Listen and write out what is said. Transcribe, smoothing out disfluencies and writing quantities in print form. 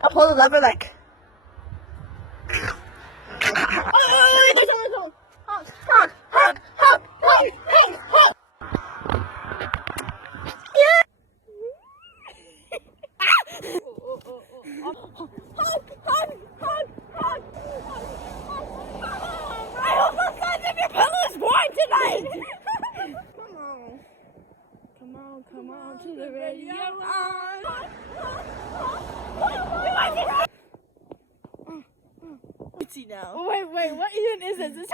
I pull the lever like. Come on to the radio. Now. Wait, what even is this?